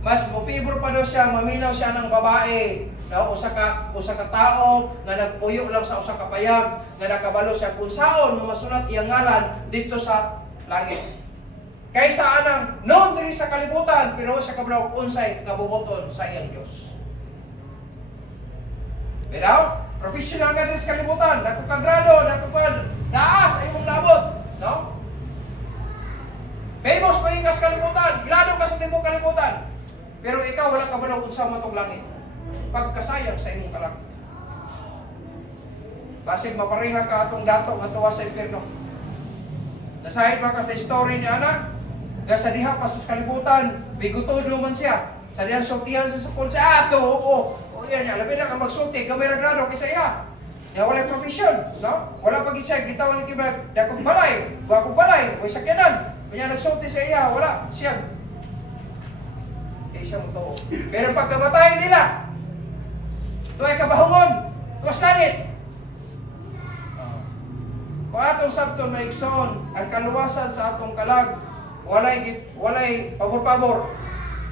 mas mupibor pa daw siya, maminaw siya ng babae na usa ka tao nga nagpuyo lang sa usa ka payag nga nakabalo siya kung saon nga masulat iyang ngalan dito sa langit. Kaysa anang noon diri sa kalibutan pero siya kabalo unsay kabubuton sa iyang Dios. Pero professional ka diri sa kalibutan, dako ka grado, dako ka daas ay mong labot, no? Famous pa ka sa kalibutan, grado ka sa timbong kalibutan. Pero ikaw wala ka balaw unsa matong langit. Pagkasayang sa imong kalag. Basig mapareha ka atong dato nga tuwa sa impierno. Nasahid ba ka sa story ni Ana? Nga sa diha pa sa kalibutan, bigutodo man siya. Sa diha sultihan sa sukol siya, ato, o yan, alabi na ka magsulti, gamay ra grado kaysa iya. Nga walay profesyon, no? Wala pag isa, gitawan ni Kiba, dakong balay, bakong balay, way sakyanan. Kanya nagsulti sa iya, wala, siya. Di siya mo to. Pero pagkamatay nila, ito ay kabahungon, tuwas langit. Kung atong sabton maigsoon, ang kaluwasan sa atong kalag, walay pabor-pabor,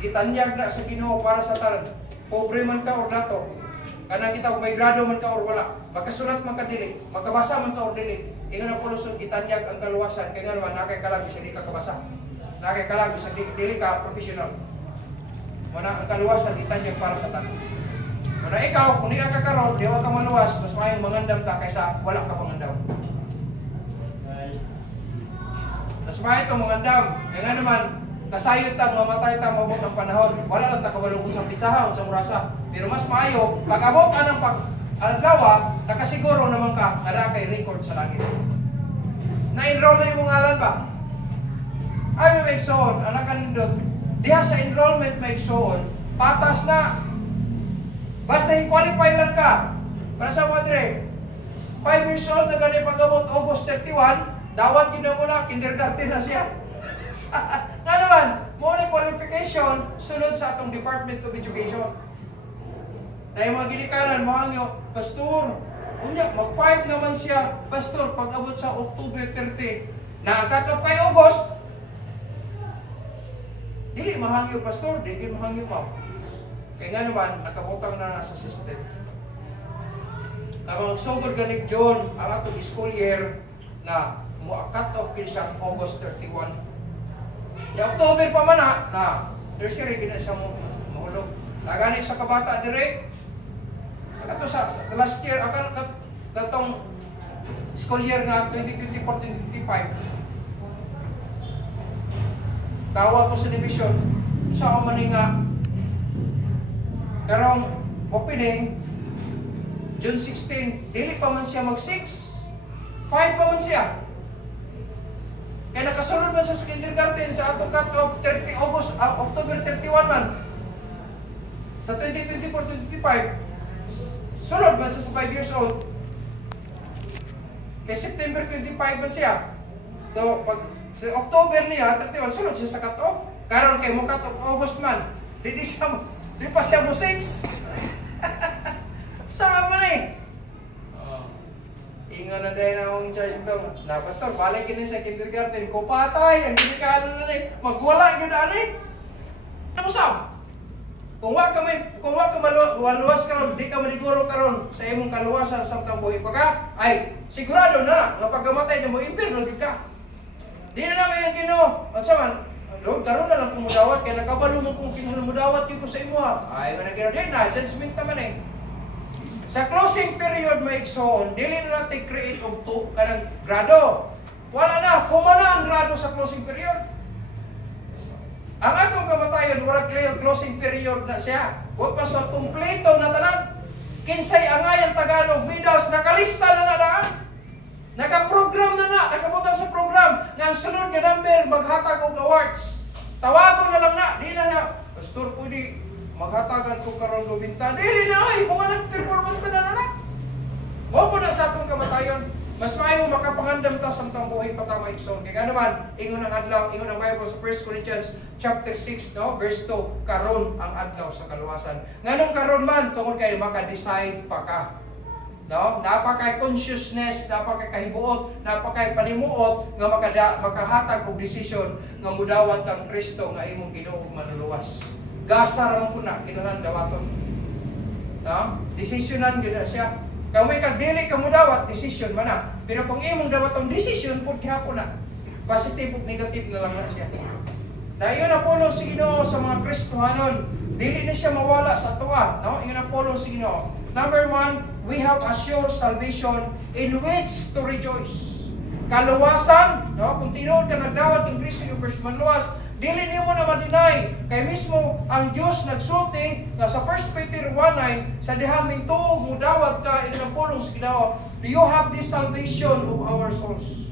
itanyag na sa Ginoo para sa tanan. Pobre man ka or dato, kanang kita may grado man ka or wala, magkasulat man ka dili, magkabasa man ka or dili, ingon ang pulusod itanyag ang kaluwasan, kaya nga naman nakay kalag bisa di ka kabasa, nakay kalag bisa dili ka professional. Muna ang kaluwasan itanyag para sa tanan. Muna ikaw, kung di ka karon, di ka maluwas, mas mayang mangandam ka kaysa wala ka pangandam. Mas mayang itong mangandam, kaya nga naman, kasayot tang mamatay tang mabot ng panahon, wala lang takabalukon sa pitsaha o sa murasa. Pero mas maayo, pag abot ka ng pag-alawa, nakasiguro naman ka, nara kay record sa langit. Na-enroll na yung ngalan ba? Ay, may maigsoon, anak kanindot. Diha sa enrollment maigsoon, patas na. Basta i-qualify lang ka. Para sa madre, 5 years old na ganyan pag-abot August 31, dawat yun na muna, kindergarten na siya. Nga naman, muna qualification, sunod sa atong Department of Education. Dahil mga ginikanan, mahangyo, Pastor, mag-5 naman siya, Pastor, pag-abot sa October 30, nakakatap kay August, dili mahangyo, Pastor, dili mahangyo, ma'am. Kaya nga naman, nakabutang na sa system. Kapag magsugod ganig John, ang atong school year, na cut off kini siya August 31. Yung October pa man na tertiary gina siya mahulog. Nagani sa kabata dire. Ato sa last year akan katong school year nga 2024-2025. Tawa ko sa division sa man nga karong opening June 16, dili pa man siya mag 6. 5 pa man siya. Kaya nakasunod man sa kindergarten sa atong cut-off October 31 man. Sa 2024-2025, sunod man sa 5 years old. Kaya September 25 man siya. So, pag sa October niya, 31, sunod siya sa cut-off. Karon kay mo cut-off August man. Di pa siya mo 6. Sama man eh. Ingon na dahil na akong in-charge ito. Na, Pastor, balik yun sa kindergarten. Ko patay, ang ginikalan na rin. Magwala yun na rin. Ano sam? Kung wag ka maluwas karon, di ka maniguro karon sa imong kaluwasan sa kang buhi pagka, ay sigurado na nga pagkamatay niya mo impierno gid ka. Di na naman yung Ginoo. Unsa man? Lord, karon na lang kumudawat kay nakabalo mo kung kinahulmudawat yun ko sa imo. Ay, wala gina din na judgment naman eh. Sa closing period maigsoon, dili na natin create og kanang grado. Wala na, kumana ang grado sa closing period. Ang atong kamatayon, wala clear closing period na siya. Huwag pa sa kumpleto na tanan. Kinsay angay ang Tagalog, medals, nakalista na daan. Nakaprogram na, nakabutang sa program. Nga ang sunod nga number, maghatag og awards. Tawagon na lang na, di na. Pastor, pwede maghatagan ko karon lubinta. Dili na ay, mga nag-performance na nanak. Mo po na sa atong kamatayon. Mas maayo makapangandam ta sa tang buhay patama igsoon. Kaya naman, ingon ang adlaw, ingon ang Bible sa 1 Corinthians chapter 6, no, verse 2, karon ang adlaw sa kaluwasan. Nganong karon man tungod kay maka-decide pa ka. No? Napakay consciousness, napakay kahibuot, napakay panimuot nga makahatag og desisyon nga mudawat kang Kristo nga imong Ginoo manuluwas. gasa ra man pud na kinahanglan dawaton. No? Desisyonan gyud na siya. Kung may kagdili ka mo dawat, decision man na. Pero kung imong dawaton decision pud gihapon na. Positive ug negative na lang na siya. Dayon na pulong si Ginoo sa mga Kristohanon, dili na siya mawala sa tuwa, no? Ingon ang pulong si Ginoo. Number 1, we have a sure salvation in which to rejoice. Kaluwasan, no? Kung tinuod ka nagdawat ng Kristo yung verse manluwas, dili nimo na ma-deny kay mismo ang Dios nagsulti nga sa 1 Peter 1:9 sa dihaming tuog mo dawat ka ingon ang pulong si Ginoo, you have this salvation of our souls.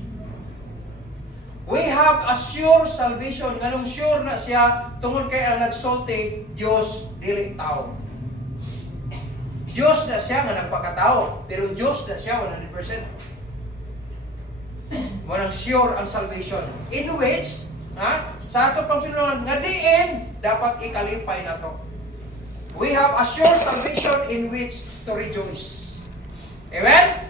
We have a sure salvation. Ganong sure na siya tungod kay ang nagsulti Dios dili tao. Dios na siya nga nagpakatao, pero Dios na siya 100%. Walang sure ang salvation. In which, sa ato pang sinunod, nga diin, dapat ikalipay na to. We have a sure salvation in which to rejoice. Amen?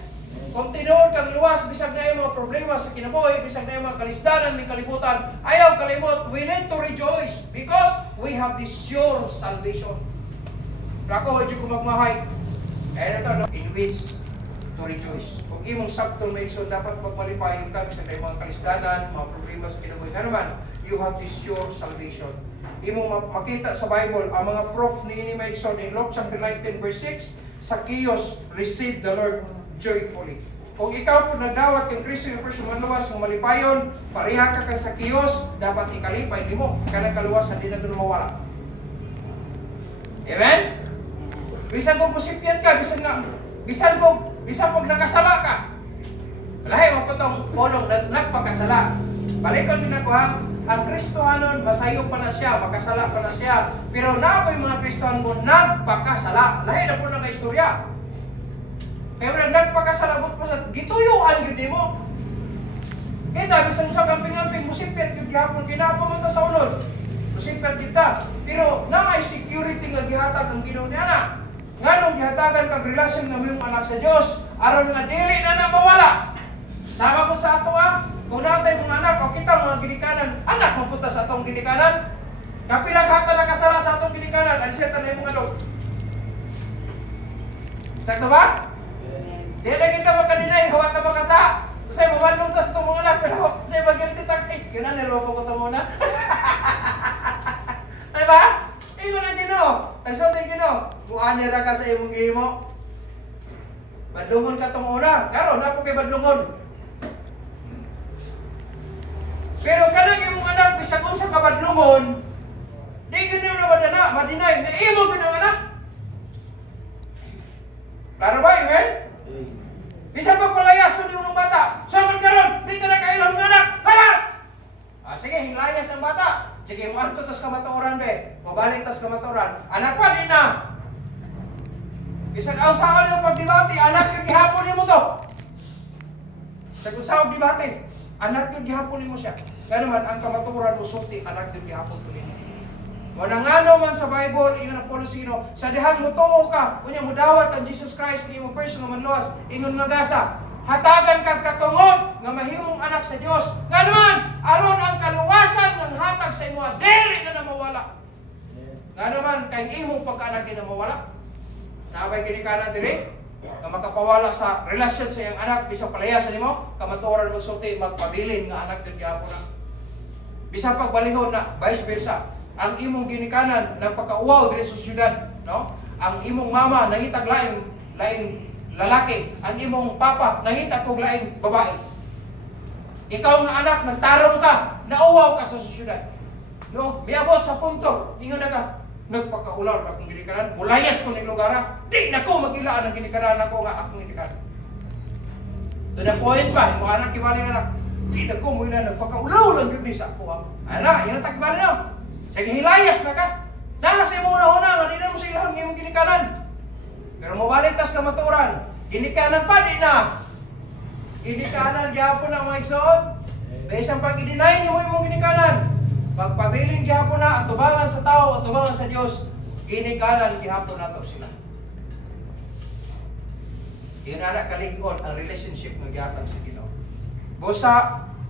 Kung tinuod kang luwas, bisag na yung mga problema sa kinabuhi, bisag na yung mga kalisdanan ng kalibutan, ayaw kalimot, we need to rejoice because we have this sure salvation. Rako, hindi ko magmahay. Ayan ito, no? In which to rejoice. Kung imong sabtong may so dapat magmalipayon ka, bisag na yung mga kalisdanan, mga problema sa kinabuhi. Nga naman, you have this sure salvation. Imong makita sa Bible, ang mga proof ni Mason in Luke chapter 19 verse 6, Zacchaeus received the Lord joyfully. Kung ikaw po nagdawat kang Kristo yung person manluwas ng malipayon, pareha ka kang Zacchaeus, dapat ikalipay di mo. Kanang kaluwasan, di na ito mawala. Amen? Bisan kong musipyan ka, bisan pag nakasala ka. Lahi mo po itong polong nagpakasala. Balikan din ako ha, ang Kristohanon, masayo pa na siya, makasala pa na siya. Pero na po yung mga Kristohan mo, nagpakasala. Lahi na po ng kaistorya. Kaya wala nagpakasalabot pa sa gituyuan yun mo. Kita, bisan sa kamping-amping, musipit yung gihapon, kinapamunta sa unod. Musipit kita. Pero na ay security nga gihatag ang Ginoo ni anak. Nga nung gihatagan kang relasyon ng iyong anak sa Diyos, aron nga dili na mawala. Sama ko sa ato kung natay mga anak, o kita mga ginikanan, anak mapunta sa atong ginikanan. Kapilang hata nakasala sa atong ginikanan, aliseta na yung mga dog. Sakto ba? Dili kita magkadinay, hawat na makasa. Kasi mamanong tas itong mga anak, pero kasi mag-guilty taktik. Yun na, niloko ko ito muna. Ano ba? Ingo na Ginoo. Nagsulti Ginoo. Buani ra ka sa imong gihimo. Badlungon ka itong una. Karon na po kay badlungon. Pero kanang imong anak, bisag unsa ka badlungon, di gano'n na madinay. Na imo gano'n anak. Klaro ba, amen? Bisa pagpalayas ito yung bata. Saman ka ron, dito na kailon ng anak. Layas! Sige, hinlayas ang bata. Sige, mo anto tas kamatuoran be. Mabalik tas kamatuoran. Anak pa din na. Bisag ang saan yung pagdibati, anak yung gihapon mo to. Sa kung saan dibati, anak yung gihapon mo siya. Nga naman, ang kamatuoran mo sulti, anak yung gihapon mo niya. Wanangano man sa Bible, ingon ang polisino, sa dihan mo tuo ka, unya mo dawat ang Jesus Christ, ni mo person nga manluwas, ingon nga gasa, hatagan kag katungod, nga mahimong anak sa Dios. Nga naman, aron ang kaluwasan ng hatag sa imo, dili na mawala. Nga naman, kay imong pagkaanak din na mawala. Naabay ginikanan diri, nga makapawala sa relasyon sa iyang anak, bisang palayasan nimo, kamatuoran mo sulti, magpabilin nga anak din gyapon na. Bisang pagbalihon na, vice versa. Ang imong ginikanan nagpakauwaw diri sa syudad, no? Ang imong mama nangitag laing lalaki, ang imong papa nangitag og laing babae. Ikaw nga anak nagtarong ka, nauwaw ka sa syudad. No, miabot sa punto, ingon na ka, nagpakaulaw na akong ginikanan, mulayas ko ning lugar, di na ko magilaan ang ginikanan ako nga akong ginikanan. To the point ba, mo anak kibaling anak, di na ko mo ina nagpakaulaw lang gyud sa ako. Ana, ina takbal no. Sige, hilayas na ka. Nana sa imo una-una, hindi na mo sa ilahon ng iyong ginikanan. Pero mabalik tas kamaturan. Ginikanan pa, di na. Ginikanan, gyapon na mga igsoon. Besang pag i-deny niyo mo imong ginikanan. Pagpabiling gyapon na, atubangan sa tao, atubangan sa Diyos. Ginikanan, gyapon na to sila. Yun na kalingon ang relationship ng gyatag sa Ginoo. Busa,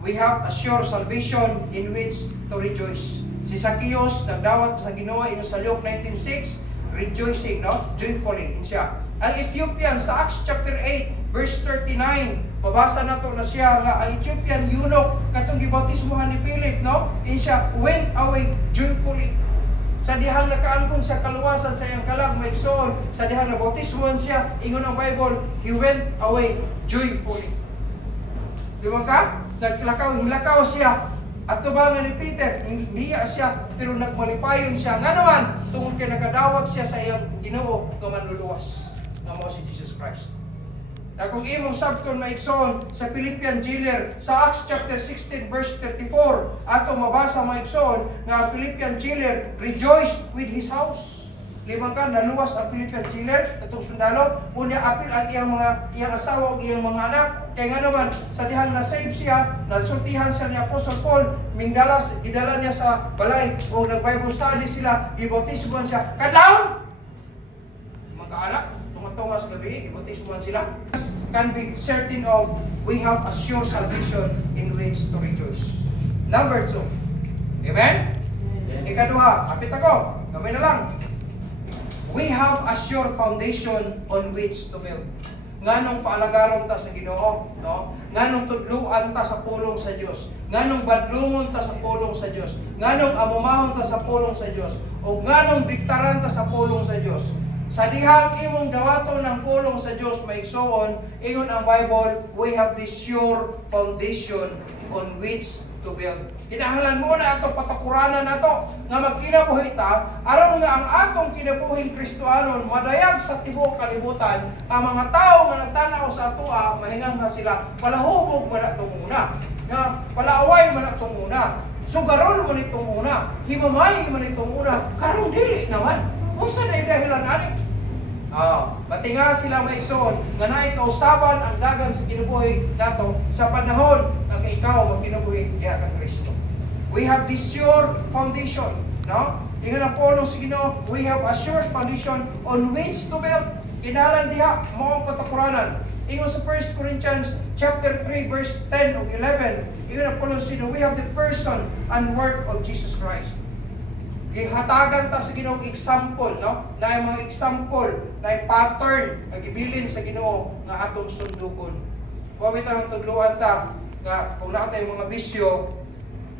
we have a sure salvation in which to rejoice. Si Zacchaeus, nagdawat sa Ginoo ingon sa Luke 19:6, rejoicing, no? Joyfully siya. Ang Ethiopian sa Acts chapter 8, verse 39, mabasa nato na siya nga ang Ethiopian eunuch katong gibautismohan ni Philip, no? Siya went away joyfully. Sa dihang nakaangkon sa kaluwasan sa iyang kalag maigsoon, sa dihang nabautismohan siya, ingon ang Bible, he went away joyfully. Di ba ka? Hilakaw siya. At tubangan ni Peter, niya siya, pero nagmalipayon siya. Nga naman, tungkol kay nakadawat siya sa iyang Ginoo nga manluluwas. Nga mo si Jesus Christ. Na kung imong sabton maigsoon sa Philippian jailer, sa Acts chapter 16 verse 34, ato mabasa maigsoon nga Philippian jailer rejoiced with his house. Limang ka, naluwas ang Philippian jailer, itong sundalo, unya apil ang iyang asawa o iyang mga anak. Kaya nga naman, sa dihang na-save siya, nasultihan siya ni Apostle Paul, gidala niya sa balay, o nag-Bible study sila, ibautismuhan siya. Kadlaon! Mga anak, tumatunga sa gabi, ibautismuhan sila. Can be certain of, we have a sure salvation in which to rejoice. Number 2. Amen? Ikaduha, apit ako, gamay na lang. We have a sure foundation on which to build. Nganong paalagaron ta sa Ginoo, no? Nganong tudluan ta sa pulong sa Dios. Nganong badlungon ta sa pulong sa Dios. Nganong amumahon ta sa pulong sa Dios. O nganong biktaran ta sa pulong sa Dios. Sa dihang imong dawaton ng pulong sa Dios maigsoon, ingon ang Bible, we have this sure foundation on which to build. Kinahanglan mo na atong patakuranan nato nga magkinabuhi ta aron nga ang atong kinabuhing Kristohanon madayag sa tibuok kalibutan ang mga tao nga nagtanaw sa atoa mahingang na sila palahubog man atong una nga palaaway man atong una sugaron man itong una himamay man itong una karon dili naman unsa na dahilan ani pati nga sila maigsoon nga naay kausaban ang dagan sa kinabuhi nato sa panahon nga ikaw magkinabuhi diha kang Kristo. We have this sure foundation, no? Ingon ang pulong sa Ginoo, we have a sure foundation on which to build. Kinahanglan diha mao ang patakuranan. Ingon sa 1 Corinthians chapter 3 verse 10 o 11, ingon ang pulong sa Ginoo, we have the person and work of Jesus Christ. Gihatagan ta sa Ginoo example, no? Na mga example, na pattern nga gibilin sa Ginoo nga atong sundugon. Kuha ta ng tudluan ta nga kung naa tay mga bisyo,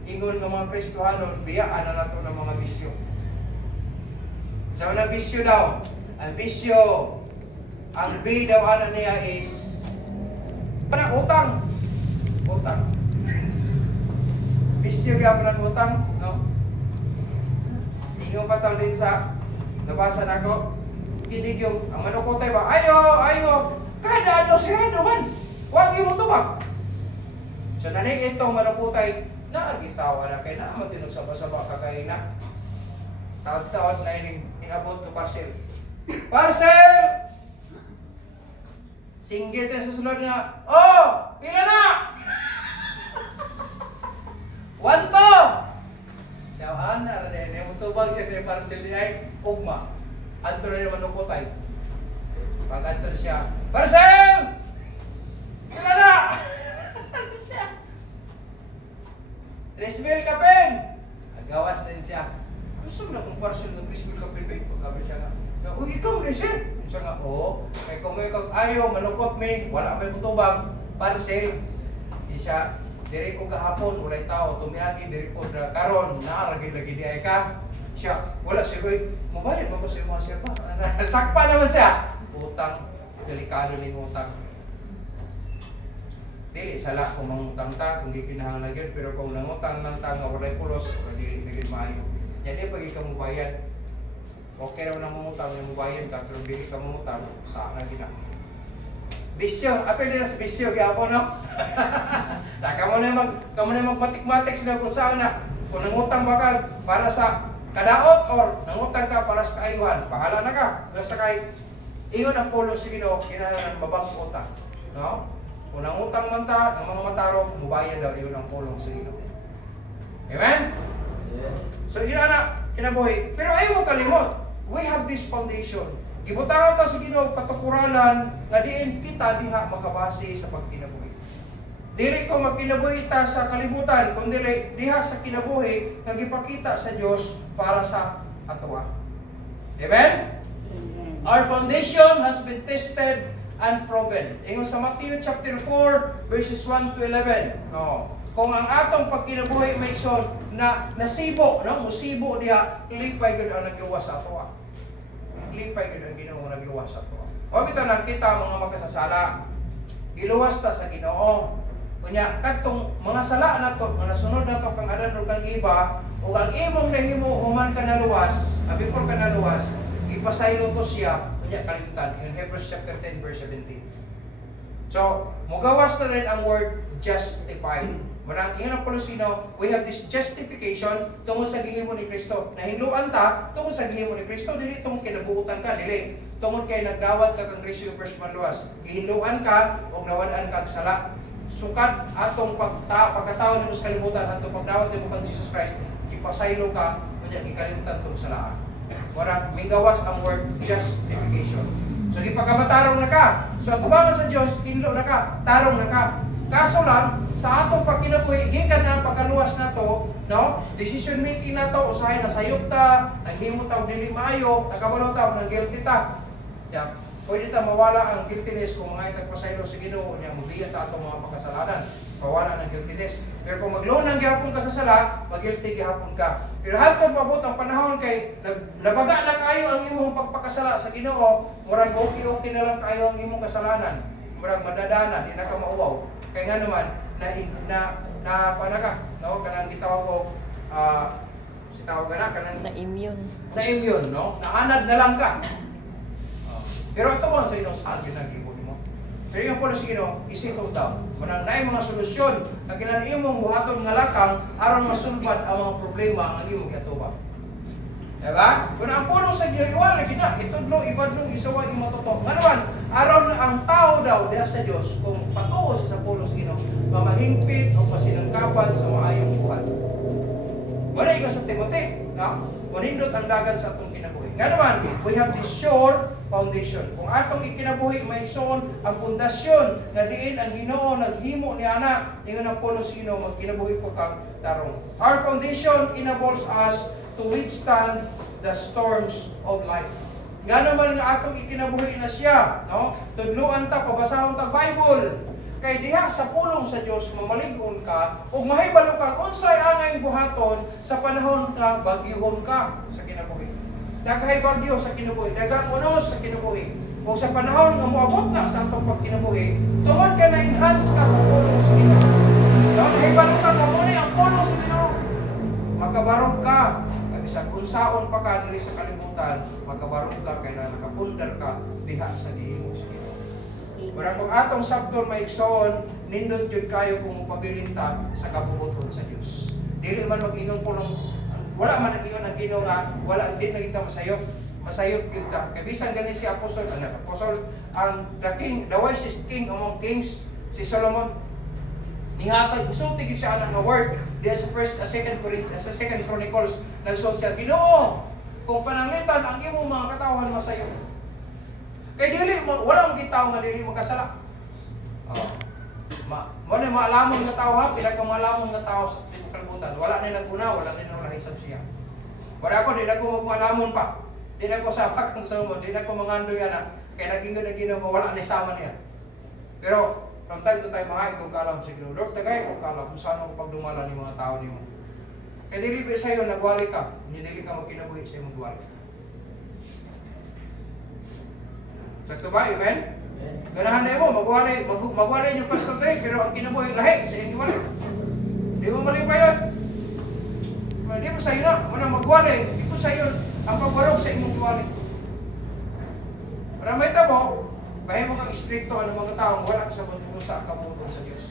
ingon nga mga Kristohanon, biyaan na nato ng mga bisyo. Sa mga bisyo daw, ang bisyo, ang B daw ana niya is utang. Utang. Bisyo gyapon ang utang, no? Ingon pa taon din sa nabasa na ko, kinigyo, ang manukotay ba? Ayo, kada ano siya naman. Huwag yung tuwag. So nani itong manukotay, naagitawa na kayo na, matinog saba-saba kakain na. Taon-taon na inabot ko parcel. Parcel! Singgit sa susunod na, pila na! Wanto! Siyaan na, mutubang siya kay parcel ni ay ugma. Anto na naman nukotay. Pag-anto siya, parcel! Pila na! Ano siya? 3,000 kapin! Nagawas din siya. Gusto mo na kung parcel ng 3,000 kapin ba? Pagkabi siya nga. Uy, ikaw na siya! Siya nga, kaya kung may ayaw, manukot may, wala may kutubang, parcel. Siya, diri ko kahapon, walay tao, tumiyagi, diri ko na karon, naaragin-lagi di ay ka. Siya, wala siya, mabayad ba ko sa mga siya pa? Sakpa naman siya! Utang, delikado ni utang. Dili sala kung mangutang ta, kung di kinahanglan, pero kung nangutang lang ta nga walay pulos, dili naging maayo. Jadi pag ikaw mubayad, okay raw na mangutang, yung mubayad ka, pero dili ka mangutang, saan na gina. Bisyo, apel din sa bisyo, gyapon no? Kamo na magmatik-matik sila kung saan na. Kung nangutang ba ka para sa kadaot or nangutang ka para sa kaayuhan, bahala na ka. Basta kay, iyon ang pulo sa Ginoo, kinahanglan babang utang. No? Kung nangutang man ta, ang mga matarong, mubayad daw iyon ang pulong sa Ginoo. Amen? Yeah. So, yun na, kinabuhi. Pero ayaw mo kalimot, we have this foundation. Gibutangan ta sa Ginoo patukuralan nga diin kita diha makabase sa pagkinabuhi. Dili ko magkinabuhi ta sa kalibutan, kundi diha sa kinabuhi nga gipakita sa Dios para sa atoa. Amen? Our foundation has been tested and proven. Ingon sa Matthew chapter 4 verses 1 to 11. No. Kung ang atong pagkinabuhi may ison na nasibo, no, musibo diha, lipay gud ang nagluwas sa atoa. Lipay gud ang Ginoo nagluwas sa atoa. O bitaw lang kita mga makasasala. Giluwas ta sa Ginoo. Kunya kadtong mga sala nato nga nasunod nato kang adan ug kang iba ug ang imong nahimo human ka naluwas, before ka naluwas, ipasaylo to siya kunya kalimtan in Hebrews chapter 10 verse 17. So, mugawas na rin ang word justified. Marang ingon ang sino, we have this justification tungod sa gihimo ni Kristo. Nahinluan ta tungod sa gihimo ni Kristo, dili tungod kinabuutan ka, dili. Tungod kay nagdawat ka kang Kristo verse 1 luwas. Gihinluan ka ug nawad-an kag sala. Sukat atong pagkatao nimo sa kalibutan atong pagdawat nimo kang Jesus Christ, ipasaylo ka kunya gikalimutan tong salaan. Wala mingawas ang word justification. So ipagkamatarong na ka. So atubangan sa Dios, hinlo na ka, tarong na ka. Kaso lang sa atong pagkinabuhi gikan na pagkaluwas nato, no? Decision making nato usahay na sayop ta, naghimo ta og dili maayo, nakabalo ta og guilty ta. Yeah. Pwede ta mawala ang guiltiness kung mga itagpasaylo sa Ginoo niya mubiyan ta atong mga pagkasalanan. Pawala ng guiltiness. Pero kung maglunang gihapon ka sa sala, mag-guilty gihapon ka. Pero hangtod mabot ang panahon kay nabaga na kayo ang imong pagpakasala sa Ginoo, murag okay na lang kayo ang imong kasalanan. Murag madadana, di na ka mauwaw. Kaya nga naman na panaka, no, kanang gitawag og sitawag na kanang na-immune, no? Naanad na lang ka. Pero ito mo sa inong saan ginagibon mo. Pero yung pala sa Ginoo, isipon daw. Manang naay mga solusyon na kinaniin mong buhaton nga lakang aron masulbad ang mga problema ang imong gatuba. Diba? Kung ang pulong sa Ginoo iwala gina, itudlo ibadlong isawa imong totoo. Nga naman, aron ang tao daw diha sa Dios kung patuo sa pulong sa Ginoo, mamahingpit o masinangkapan sa maayong buhat. Wala ka sa Timothy, no? Manindot ang dagan sa atong kinabuhi. Nga naman, we have this sure foundation. Kung atong ikinabuhi may ison ang pundasyon nga diin ang Ginoo naghimo ni ana, ingon ang pulo sino magkinabuhi ko kang tarong. Our foundation enables us to withstand the storms of life. Nga naman nga atong ikinabuhi na siya, no? Tudluan ta, pabasahon ta Bible. Kay diha sa pulong sa Dios mamalig-on ka ug mahibalo ka unsay angay buhaton sa panahon nga bagyuhon ka sa kinabuhi. Daghay bagyo sa kinabuhi, daghang unos sa kinabuhi. Kung sa panahon nga moabot na sa atong pagkinabuhi, tungod ka na enhance ka sa pulong sa Ginoo. Mahibalo ka nga mo ang pulong sa Ginoo. Makabarog ka, bisag unsaon pa ka diri sa kalibutan, makabarog ka kay na nakapundar ka diha sa gihimo sa Ginoo. Murag kung atong sabton may igsoon, nindot jud kayo kung mupabilin ta sa kabubuton sa Dios. Dili man mag-ingon pulong, wala man ang ingon ang Ginoo nga, wala din na kita masayop yun ta. Kaya bisan gani si Apostol, ang the wisest king among kings, si Solomon, nihatag, usulti gid siya ang word, diya sa second Chronicles, nagsuot siya, Ginoo, kung pananglitan ang imong mga katawan masayop. Kay dili wala mong gitaw nga dili magkasala. Mo na maalamon nga tawo ha, pila ka maalamon nga tawo sa tibok kalibutan. Wala ni naguna, wala ni nalahisab siya. Wala ko di na ko magmaalamon pa. Di na ko sapak ng Solomon, di na ko mangandoy ana. Kay naging Ginoo wala ni sama niya. Pero from time to time mga ikong kalam sa Ginoo. Lord, tagay ko kalam kung saan ako pagdumala ni mga tao nimo. Kay dili ba sayo nagwali ka, dili ka magkinabuhi sa imong duwali. Sakto ba, amen? Ganahan na mo, magwalay yung pastor tayo, pero ang kinabuhi lahi sa inyong wala. Di mo maling pa yun? Di mo sa'yo na, manang magwalay, di mo sa'yo ang pagwarog sa inyong wala. Para may tabo, kaya mo kang istrikto ang mga taong wala kasabot mo sa kabuton sa Diyos.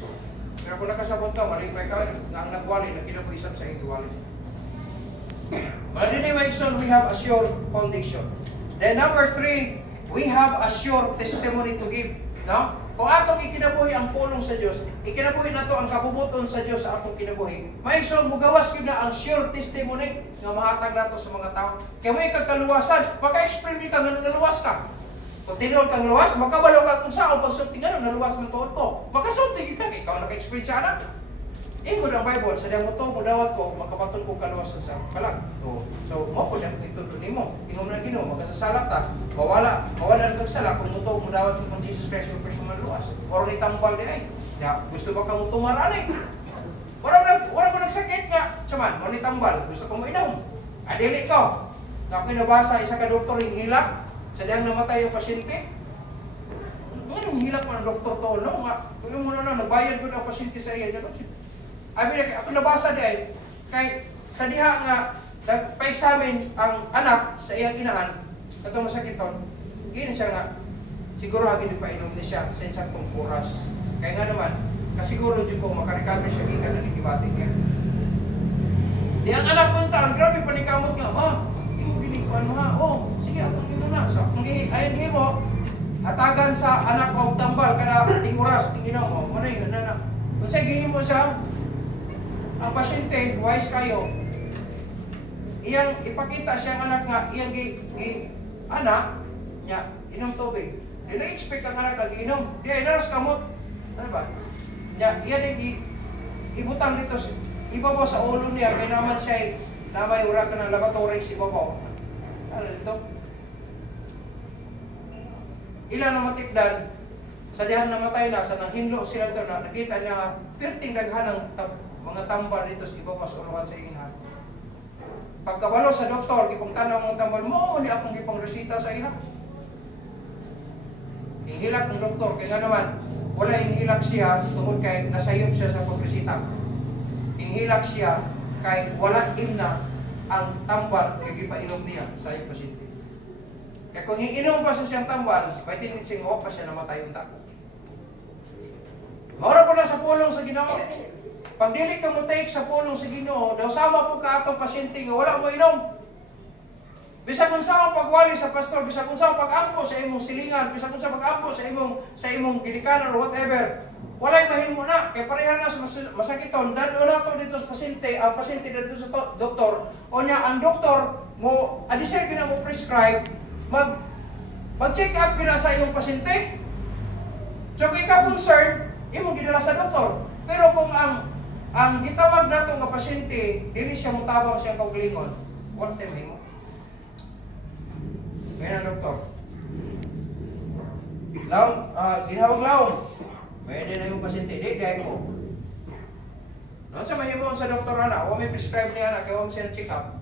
Pero kung nakasabot ka, maling pa ikaw, nga ang nagwalay, na kinabuhisap sa inyong wala. But anyway, so we have a sure foundation. Then number 3, we have a sure testimony to give. No? Kung atong ikinabuhi ang pulong sa Dios, ikinabuhi nato ang kabubuton sa Dios sa atong kinabuhi. Maigsoon mugawas gyud na ang sure testimony nga mahatag nato sa mga tao. Kay may kagkaluwasan, maka-explain ka nga naluwas ka. Kung tinuod kang luwas, makabalo ka kung saan pagsulti nga naluwas man tuod ko. Makasulti kita, ikaw naka-experience siya na. Ingod ang Bible, sa diyang mo dawat ko, makapatun ko kaluwas sa kalag. So, mo po diyang itutunin mo. Ingom na Ginoo, magkasasala ta, mawala ng kagsala kung mo dawat ko kung Jesus Christ mo person man luwas. Or ni tambal di ay. Ya, gusto ba ka mo tumarani? Wala ko nagsakit nga. Saman, mo ni tambal, gusto ko mo inom. Adili ko. Na ako'y nabasa, isa ka doktor yung hilak. Sa diyang namatay yung pasyente. Ngayon, hilak mo ng doktor to, no? Kung yung muna na, nagbayad ko ng pasyente sa iya. Abi na, ako nabasa di ay, kay sa diha nga, nagpa-examine ang anak sa iyang inahan, katong masakiton, gini siya nga, siguro hagin di pa inom na siya sa isang kuras. Kaya nga naman, kasiguro dyan ko makarecover siya gikan na ninibating niya. Di ang anak mo yung taon, grabe panikamot nga, hindi mo ginikuan mo ha, sige akong gino na. So, ayan di mo, hatagan sa anak ko tambal, kada tinguras, tinginaw mo, manay, na. Kung sa gihim mo siya, ang pasyente, wise kayo, iyang ipakita siyang anak nga, iyang anak, niya, inom tubig. Di na-expect ang anak kag inom. Di ay naras kamot. Ano ba? Niya, iyan ibutang dito, ibabaw sa ulo niya, kaya naman siya, namay ura ka ng laboratory, ibabaw. Ano dito? Ilan na matikdan, sa dihan namatay na, sa nanghinlo sila ito na, nakita niya, perting daghan ng mga tambal dito sa ibabaw sa uluhan sa iha. Pagkabalo sa doktor, ipong tanong ng tambal mo, hindi akong ipong resita sa iha. Ihilak ng doktor, kaya nga naman, wala inhilak siya tungkol kay nasayop siya sa pagresita. Inhilak siya kay wala imna ang tambal na gipainom niya sa iyong pasyente. Kaya kung iinom pa sa siyang tambal, may tinitsing pa siya namatay yung tako. Maura po na sa pulong sa Ginoo. Pag dili ka mo take sa pulong sa Ginoo, daw sama po ka atong pasyente nga wala mo inom. Bisa kung saan pagwali sa pastor, bisa kung saan pag-ampo sa imong silingan, bisa kung saan pag-ampo sa imong ginikanan or whatever, walay mahimo na. Kaya pareha na sa masakiton, dado na to dito sa pasyente, ang pasyente dito sa doktor, o niya, ang doktor mo, adisir ka na mo prescribe, mag-check up ka na sa imong pasyente. So kung ikaw concern, imong ginala sa doktor. Pero kung ang gitawag nato nga pasyente, dili siya mutabang siyang kaugalingon, wala tayo mahimo. Ngayon ang doktor. Ginawag laom. May din na yung pasyente, di ko. Noon sa mahimo sa doktor ana, o may prescribe niya na, kaya huwag siya check up.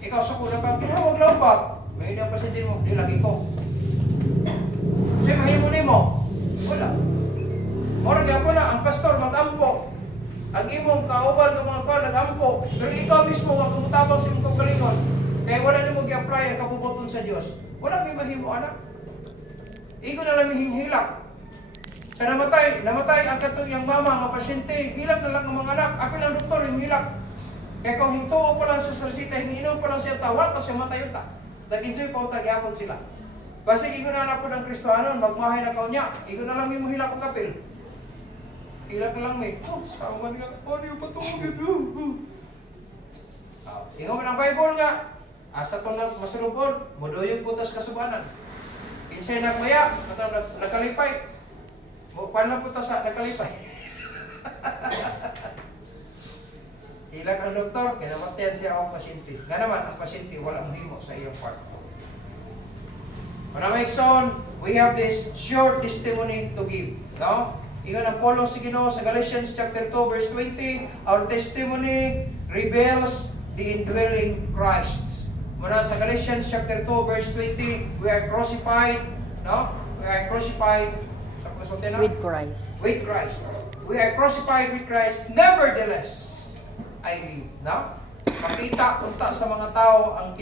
Ikaw sa kuna pa, ginawag laom ba? May din ang pasyente mo, di lagi ko. So mahimo ni mo, wala. Mora gyapon na ang pastor mag-ampo. Ang imong kauban ng mga kuan nag-ampo, pero ikaw mismo nga kumutabang sa imong kaugalingon. Kaya wala nimo gi-apply ang kabubuton sa Dios. Wala may mahimo anak. Igo na lang hinghilak. Sa namatay ang katuyang mama nga pasyente, hilak na lang ang mga anak. Apil ang doktor yung hilak. Kaya kung hintuo pa lang sa salsita, hininom pa lang siya tawar, tapos siya matay ta. Nag-enjoy pa utag yapon sila. Basta igo na po ng Kristohanon, magmahay na kaw niya. Igo na lang mo hilak ang kapil. Hilak na lang may, saman nga, ano yung patungin? Ingo mo ng Bible nga, asa ko na masulubon, modoyog putas kasubanan. Kinsay nagmaya, nakalipay. Kuan na putas sa nakalipay. Hilak ang doktor, kinamatayan siya ang pasyente. Nga naman, ang pasyente walang himo sa iyong part. Maraming son, we have this short testimony to give. No? Ingon ang Paulo sa Ginoo sa Galatians chapter 2 verse 20, our testimony reveals the indwelling Christ. Muna sa Galatians chapter 2 verse 20, we are crucified, no? We are crucified with Christ. With Christ. We are crucified with Christ. Nevertheless, I live. No? Pakita unta sa mga tao ang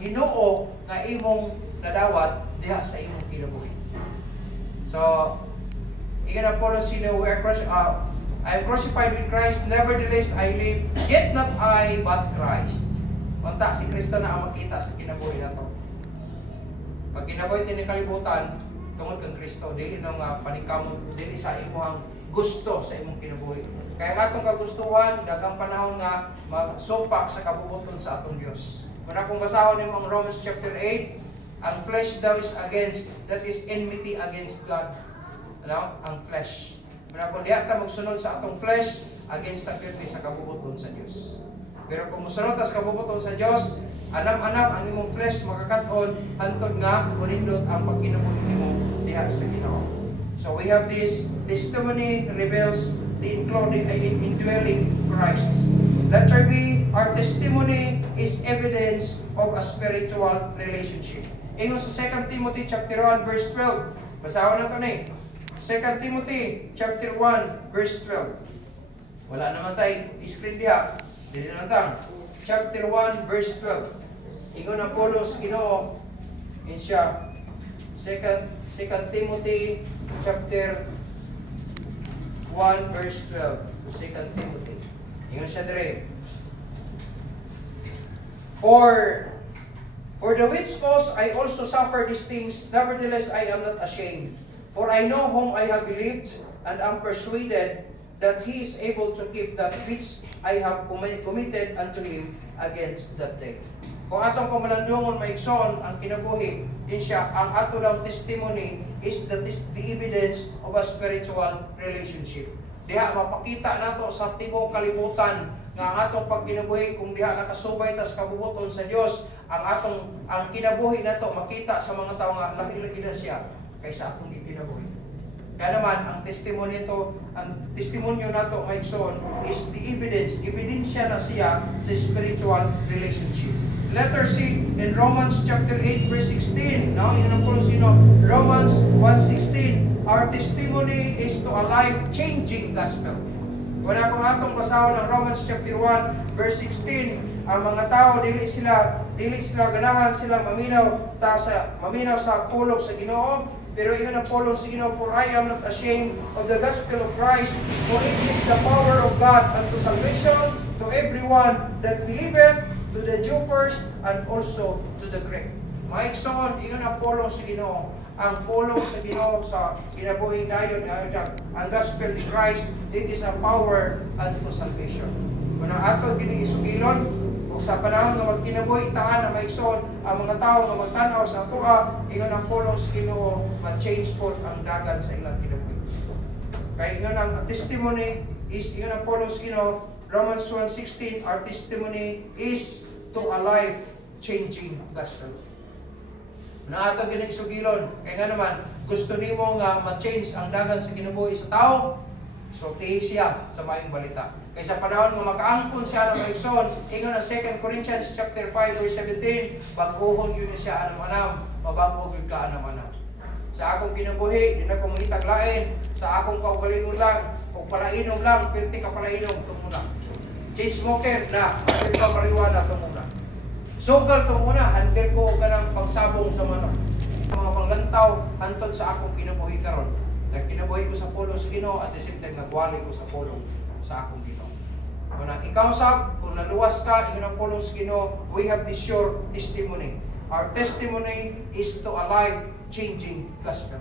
Ginoo nga imong nadawat diha sa imong kinabuhi. So, iyon ang Paulo sila, I am crucified with Christ, nevertheless I live, yet not I, but Christ. Unta, si Kristo na ang makita sa kinabuhi na to. Pag kinabuhi tinong kalibutan, tungod kang Kristo, dili na nga panikamot, dili sa imuhang gusto sa imong kinabuhi. Kaya nga itong kagustuhan, dagang panahon nga magsupak sa kabubuton sa atong Diyos. Kung akong basahon nimo ang Romans chapter 8, ang flesh daw is against, that is enmity against God. Ano? Ang flesh. Kung akong diya ta magsunod sa atong flesh, against ang pirti sa kabubuton sa Diyos. Pero kung musunod ta sa kabubuton sa Diyos, anam-anam ang imong flesh makakat-on, hantod nga, kunindot ang pagkinabuhi nimo diha sa Ginoo. So we have this testimony reveals the indwelling Christ. Letter B, our testimony is evidence of a spiritual relationship. Ingon sa 2 Timothy chapter 1 verse 12. Basahon na ito na 2 Timothy chapter 1 verse 12. Wala naman tayo screen diha. Dili na lang. Chapter 1 verse 12. Ingon ang Paulos Ginoo in siya 2 Timothy chapter 1 verse 12. 2 Timothy. Ingon siya dire. For the which cause I also suffer these things, nevertheless I am not ashamed. For I know whom I have believed, and am persuaded that He is able to keep that which I have committed unto Him against that day. Kung atong kamalandungon maigsoon ang kinabuhi, din siya, ang ato daw testimony is the evidence of a spiritual relationship. Diha mapakita nato sa tibuok kalibutan nga ang atong pagkinabuhi kung diha nakasubay ta sa kabubuton sa Dios, ang kinabuhi nato makita sa mga tawo nga lahi-lahi na siya kaysa atong kinabuhi. Kaya naman ang testimonyo nato maigsoon is the evidence, ebidensya na siya sa spiritual relationship. Letter C in Romans chapter 8 verse 16. Now, yun ang kung sino. Romans 1:16. Our testimony is to a life-changing gospel. Wala kung atong basahon ng Romans chapter 1 verse 16, ang mga tao dili sila ganahan sila maminaw sa pulong sa Ginoo. Pero iyon ang pulong sa Ginoo, for I am not ashamed of the gospel of Christ, for it is the power of God unto salvation to everyone that believeth, to the Jew first, and also to the Greek. Maigsoon, iyon ang pulong sa Ginoo. Ang pulong sa Ginoo sa kinabuhi dayon ang gospel ni Christ, it is a power unto salvation. Kung ang ato giniisugilon, o sa panahon nga magkinabuhi taan na maigsoon ang mga tao nga magtanaw sa atua, iyon ang pulong sa Ginoo ma-change po ang dagan sa ilang kinabuhi. Kaya iyon ang testimony is iyon ang pulong sa Ginoo. Romans 1:16, our testimony is to a life-changing gospel. Na ato ginigsugilon, kaya nga naman, gusto nimo nga ma-change ang dagan sa kinabuhi sa tao, so tihi siya sa maayong balita. Kaya sa panahon nga makaangkon siya ng maigsoon, ingon na 2 Corinthians chapter 5 verse 17, baguhon yun siya anam-anam, mabago yun ka anam-anam. Sa akong kinabuhi, di na ko mangitag lain, sa akong kaugalingon lang, o palainom lang, pirti ka palainom, tumuna. Change smoker na, pirti ka marijuana, tumuna. Sugal tumuna, handle ko ganang pagsabong sa mga panglantaw, hantod sa akong kinabuhi karon. Nagkinabuhi ko sa pulong sa Ginoo, at the same time nagwali ko sa pulong sa akong Ginoo. Kung ikaw sab, kung naluwas ka, iyon ang pulong sa Ginoo, we have this sure testimony. Our testimony is to a life-changing gospel.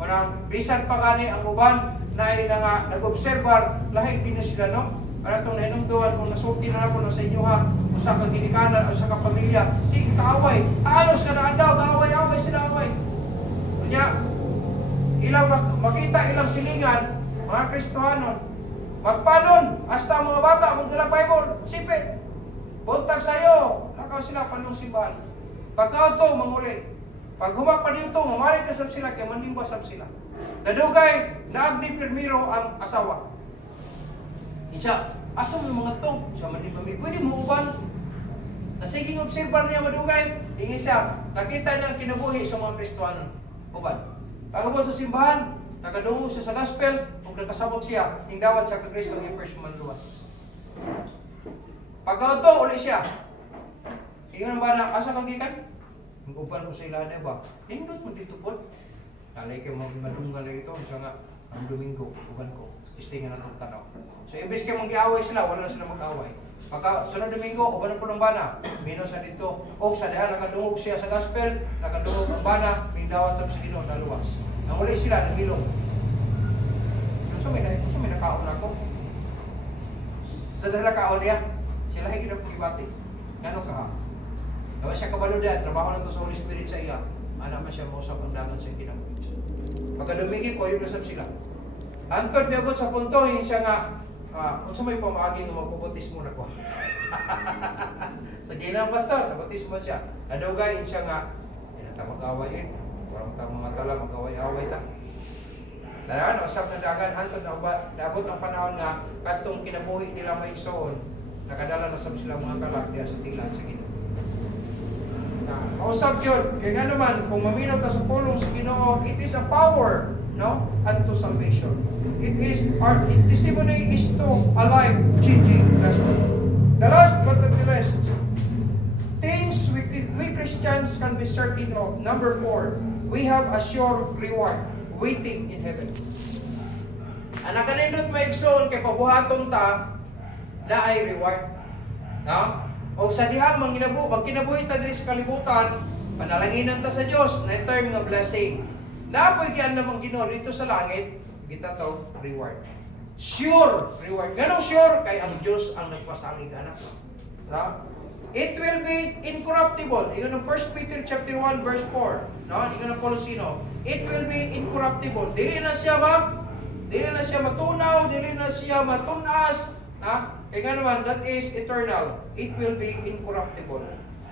Kung bisan pa gani ang uban, na nga nag-observar, lahi din na sila, no? Para itong nainumduan, kung nasulti na ako na sa inyo ha, usa ka ginikanan, usa ka pamilya, sige kaaway, alos ka na andaw, kaaway-away sila away. Kanya, ilang makita ilang silingan, mga Kristohanon, magpanon, hasta ang mga bata, magdalang Bible, sipe, buntag sa'yo, lakaw sila, panong simbahan. Pagka ito, manguli. Pag humapa dito, mamarit na sab sila, kaya manimba sab sila. Nadugay, naagni pirmiro ang asawa. Isa, asa mo mga to? Siya manimba mi. Pwede mo uban. Nasiging observar niya madugay, ingin siya, nakita niya ang kinabuhi sa mga Kristohanon. Uban. Pagkabot sa simbahan, nakadungo siya sa gospel, kung nagkasabot siya, hingdawat siya kay Kristo ng first manluwas. Pagkauto, uli siya. Ingon ba na, asa kang gikan? Ang uban ko sa ilada ba? Hindot mo dito po. Kalay kayo madunggal na ito, siya nga, ang Domingo, uban ko, istingan na itong tanaw. So, imbes kayo mag-iaway sila, wala na sila mag-away. Pagka sunod Domingo, uban po ng bana, mino sa dito, o sa dahan nakadungog siya sa gospel, nakadungog ang bana, may dawat sa Ginoo na luwas. Nanguli sila, nagilong. So Unsa may nakaon nako? Sa nakaon niya, sila higit na pagibati. Ngano ka? Dawa siya kabalo diyan, trabaho na to sa Holy Spirit sa iya. Ana man siya mausap ang dagat sa kinabuhi. Pagkadumigi ko, yung nasab sila. Antod niya sa punto, yung siya nga, unsa may pamaagi nga magpuputismo na ko. Sa ginang pastor, naputismo siya. Nadugay siya nga, ta mag-away parang ta mga tala mag-away-away ta. Dahil usap na dagan, antod na naabot ang panahon nga, katong kinabuhi nila maigsoon, nakadala na sab sila mga kalag diya sa tilan sa Ginoo. Mausap yun. Kaya nga naman, kung maminaw ka sa pulong sa Ginoo, it is a power, no, unto salvation. It is, our testimony is to a life-changing gospel. The last but not the least, things we Christians can be certain of. Number 4, we have a sure reward waiting in heaven. Anak kanindot maigsoon kay pabuhaton ta na ay reward. No? O sa dihang magkinabuhi ta diri sa kalibutan, panalanginan ta sa Dios na term nga blessing. Napoy gian namang Ginoo dito sa langit, kita to reward. Sure reward. Ganong sure kay ang Dios ang nagpasalig anak. No? It will be incorruptible. Ingon ang 1 Peter chapter 1 verse 4, no? Ingon ang Colosino, it will be incorruptible. Dili na siya matunaw, dili na siya matunas, ha? Kaya nga naman, that is eternal. It will be incorruptible.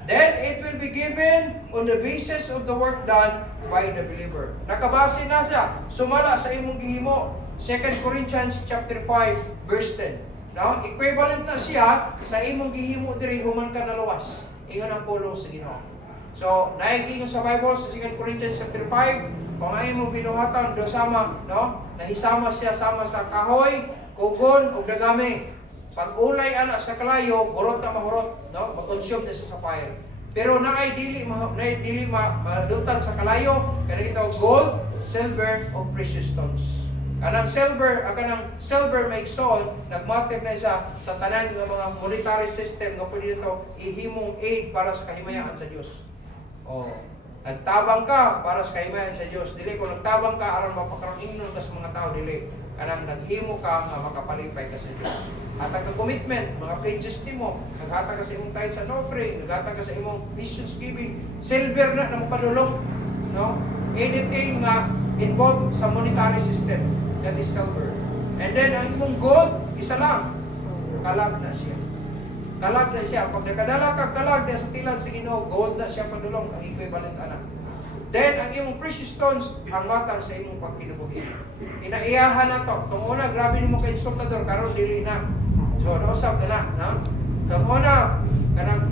Then, it will be given on the basis of the work done by the believer. Nakabase na siya. Sumala sa imong gihimo. 2 Corinthians chapter 5, verse 10. No? Equivalent na siya sa imong gihimo diri human ka naluwas. Ingon ang pulong sa Ginoo. So, naiging sa Bible sa 2 Corinthians chapter 5, kung ay imong binuhatan do sama, no? Nahisama siya sama sa kahoy, kugon ug dagami. Pag ulay ana sa kalayo, hurot na mahurot, no? Mag-consume na siya sa fire. Pero naay dili madutan sa kalayo, kanang itaw gold, silver o precious stones. Kanang silver maigsoon, nagmatter na siya sa tanan nga mga monetary system nga pwede nito ihimong aid para sa kahimayaan sa Dios. Oh, nagtabang ka para sa kahimayaan sa Dios. Dili ko nagtabang ka aron mapakarangingnon ka sa mga tao, dili. Kanang naghimo ka nga makapalipay ka sa Dios. Hatag ka commitment, mga pledges nimo, naghatag ka sa imong tithes and offering, naghatag ka sa imong missions giving, silver na mapadulong, no? Anything nga involved sa monetary system, that is silver. And then ang imong gold, isa lang, kalag na siya. Kalag na siya. Pag nakadala ka kalag na sa tilan sa Ginoo, gold na siya padulong, ang equivalent anak. Then, ang imong precious stones, ang matang sa imong pagkinubuhi. Inaiyahan na to. Kung una, grabe ni mo kay insultador, karon dili na. So, nausap na na, no? Kung una,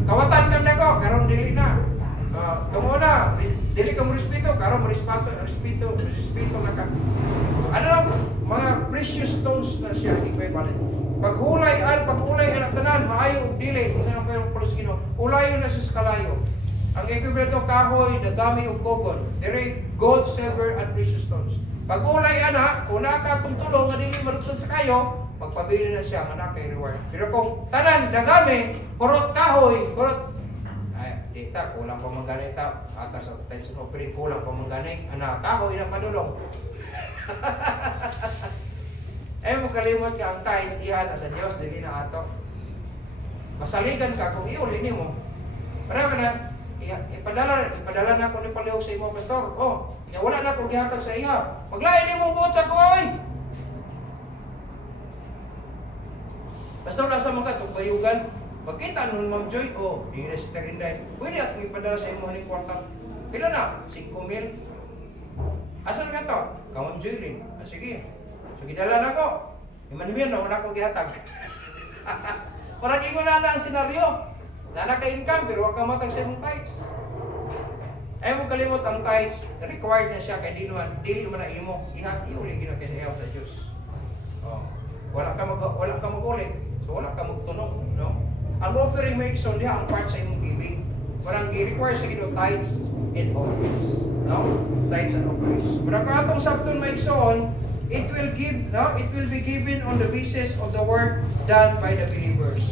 kawatan ka na ko, karon dili na. Kung una, dili ka mo respeto, karon mo respeto na ka. Ano lang, mga precious stones na siya, equivalent. Paghulay ang tanan, maayo ug dili, kung ano pero pulos Ginoo. Ulayo na siya sa kalayo. Ang equivalent ng kahoy, dagami ug kogon. Dire gold, silver, and precious stones. Pag ulay ana, una ka kung tulong nga dili marutan sa kayo, pagpabili na siya nga kay reward. Pero kung tanan dagami, purot kahoy, purot ay dita kulang pa man ganita, atas sa tension offering kulang pa man gani, ana kahoy na padulong. Ay mo kalimot ka ang tithes iyan sa Dios dili na ato. Masaligan ka kung iuli nimo. Para ka na ipadala na ko ni palihog sa imo pastor. Oh, nya wala na ko gihatag sa iya. Maglain nimo buot sa kuoy. Pastor nasa mga bayugan. Magkita nun Ma'am Joy, oh, i-register inday. Pwede ako ipadala sa imo ni kwarta. Pila na? 5,000. Asa na to? Ka Ma'am Joy rin. Sige. So gidala na ko. Iman-iman na wala ko gihatag. Para di mo na ang senaryo. Na naka-income pero wag ka matag sa imong tithes. Ay mo kalimot ang tithes, required na siya kay dili man na imo iuli gina kay sa sa Dios. Oh. Wala ka mag-ulit. So wala ka magtunog, no? Ang offering may igsoon diha ang part sa imong giving. Warang gi-require sa Ginoo tithes and offerings, no? Tithes and offerings. Pero kung atong sabton may igsoon, it will be given on the basis of the work done by the believers.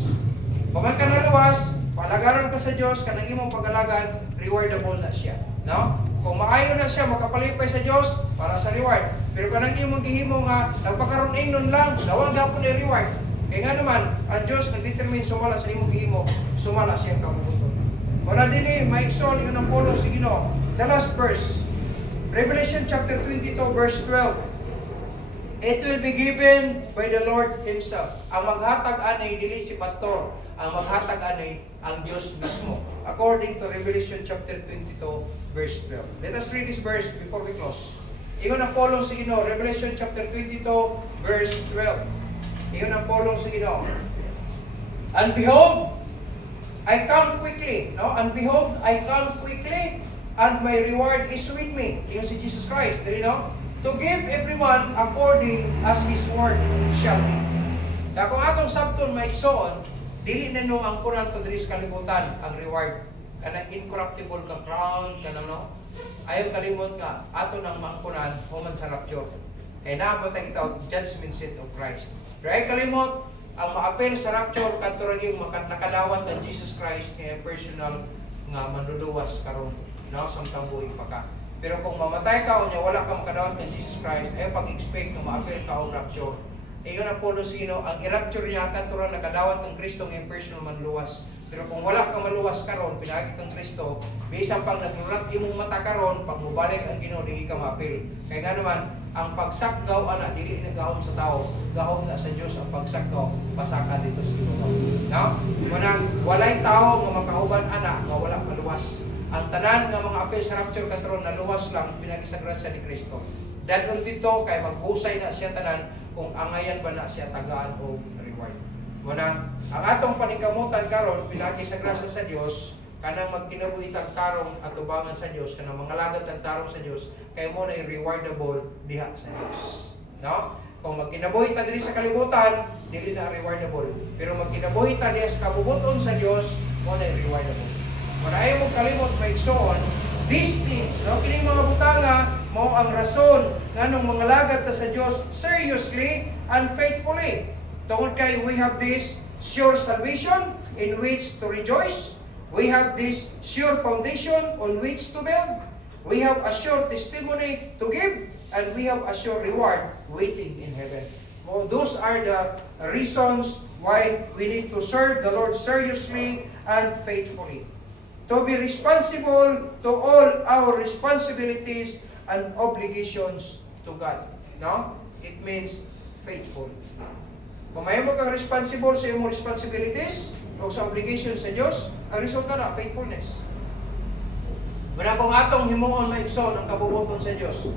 Paman ka naluwas, palagaran ka sa Diyos, kanang imong pag-alagan, rewardable na siya. No? Kung maayo na siya, makapalipay sa Diyos, para sa reward. Pero kanang imong gihimo nga nagpakaroon ingnon lang, dawag gyapon ni reward. Kaya nga naman, ang Diyos nag-determine sumala sa imong gihimo, sumala siyang kabubuton. Kung dili maigsoon ingon ang pulong sa Ginoo. The last verse, Revelation chapter 22 verse 12. It will be given by the Lord Himself. Ang maghatag anay dili si pastor, ang maghatag anay ang Diyos mismo. According to Revelation chapter 22 verse 12. Let us read this verse before we close. Iyon ang pulong sa Ginoo, Revelation chapter 22 verse 12. Iyon ang pulong sa Ginoo. And behold, I come quickly, no? And behold, I come quickly, and my reward is with me. Iyon si Jesus Christ, dili no? To give everyone according as his word shall be. Kaya kung atong sabton maigsoon, dili na nung ang kunan to diri sa kalibutan ang reward. Kanang incorruptible ka crown, kanang no? Ayaw kalimot nga, ato nang maangkunan, human sa rapture. Kaya naabot ang itaw, judgment seat of Christ. Pero ay kalimot, ang maapel sa rapture, kanto rin yung nakadawat ng Jesus Christ, kaya personal nga manduduwas karon, no? Samtang buhay pa ka. Pero kung mamatay ka o niya, wala ka makadawat ng Jesus Christ, ay pag-expect na maapel ka o rapture. Iyon ang puno sino, ang i-rapture niya, kanto rin nakadawat ng Kristo ng personal manluwas. Pero kung wala kang maluwas karon, pinagi kang Kristo, bisan pang naglurat imong mata karon, pag mubalik ang Ginoo di ka mapil. Kaya nga naman, ang pagsakgaw ana dili na gahom sa tao, gahom na sa Dios ang pagsakgaw, pasaka dito sa Ginoo. No? Manang walay tao nga makauban ana nga wala maluwas. Ang tanan nga mga apil sa rapture katron na luwas lang pinagi sa grasya ni Kristo. Dadon dito kay maghusay na siya tanan kung angayan ba na siya tagaan o reward. Muna, ang atong paningkamutan karon pinagi sa grasya sa Dios, kanang magkinabuhi tag tarong atubangan sa Dios, kanang mangalagad tag tarong sa Dios, kay mo na rewardable diha sa Dios. No? Kung magkinabuhi ta diri sa kalibutan, dili na rewardable. Pero magkinabuhi ta diha sa kabubuton sa Dios, mo na rewardable. Muna ay mo kalimot maigsoon, these things, no? Kining mga butanga mao ang rason nganong mangalagad ta sa Dios seriously and faithfully. Tungod kay we have this sure salvation in which to rejoice. We have this sure foundation on which to build. We have a sure testimony to give. And we have a sure reward waiting in heaven. Well, those are the reasons why we need to serve the Lord seriously and faithfully. To be responsible to all our responsibilities and obligations to God. No? It means faithful. Kung may mo kang responsible sa iyong responsibilities o sa obligation sa Diyos, ang resulta na, faithfulness. Muna kung atong himuon maigsoon ang kabubuton sa Diyos,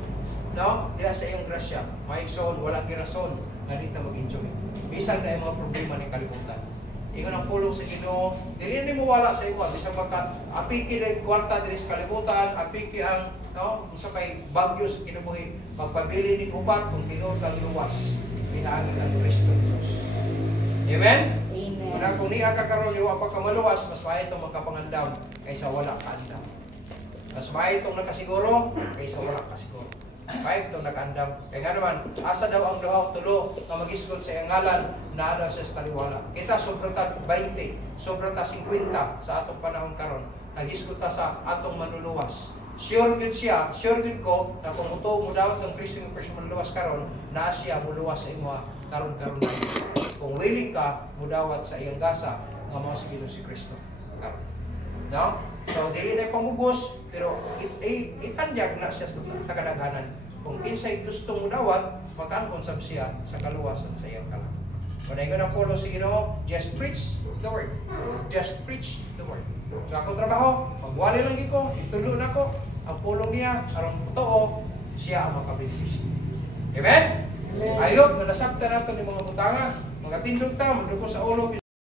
no? Diya sa iyong grasya, maigsoon, walang girason, nga di na mag-enjoy. Bisag na yung mga problema ni kalibutan. Ingon ang pulong sa Ginoo, dili ni mo wala sa iwa, bisag maka apiki na kwarta diri sa kalibutan, apiki ang no, usa kay bagyo sa kinabuhi, magpabili ni upat kung tinuod kang luwas. Pinaagi ang Kristo Jesus. Amen? Amen. Muna kung niya kakaroon yung apa ka maluwas, mas maayo itong magkapangandam kaysa wala kaandam. Mas maayo itong nakasiguro kaysa wala kasiguro. Maayo itong nakaandam. Kaya nga naman, asa daw ang duhaw tulo na mag-isgot sa iyang ngalan na ano sa taliwala. Kita sobrang ta 20, sobrang ta 50 sa atong panahon karon. Nag-isgot ta sa atong manluluwas. Sure good siya, sure good ko na kung mutuo mo daw ang Kristo yung person manluwas karon, na siya muluwas sa imo karon-karon na. Kung willing ka, mudawat sa iyang gasa nga mao si Kristo. No? So dili na pangubos, pero itandyag na siya sa kadaghanan. Kung kinsay gustong mudawat, magkaangkon sab siya sa kaluwasan sa iyang kalang. Kung ay ganang pulong sa Ginoo, just preach the word. Just preach the word. So akong trabaho, magwali lang ko, itulo na ko, ang pulong niya, aron totoo, siya ang makabinifisyo. Amen? Ayop, nasabta nato ni mga butanga, mga tindog ta, magduko sa ulo,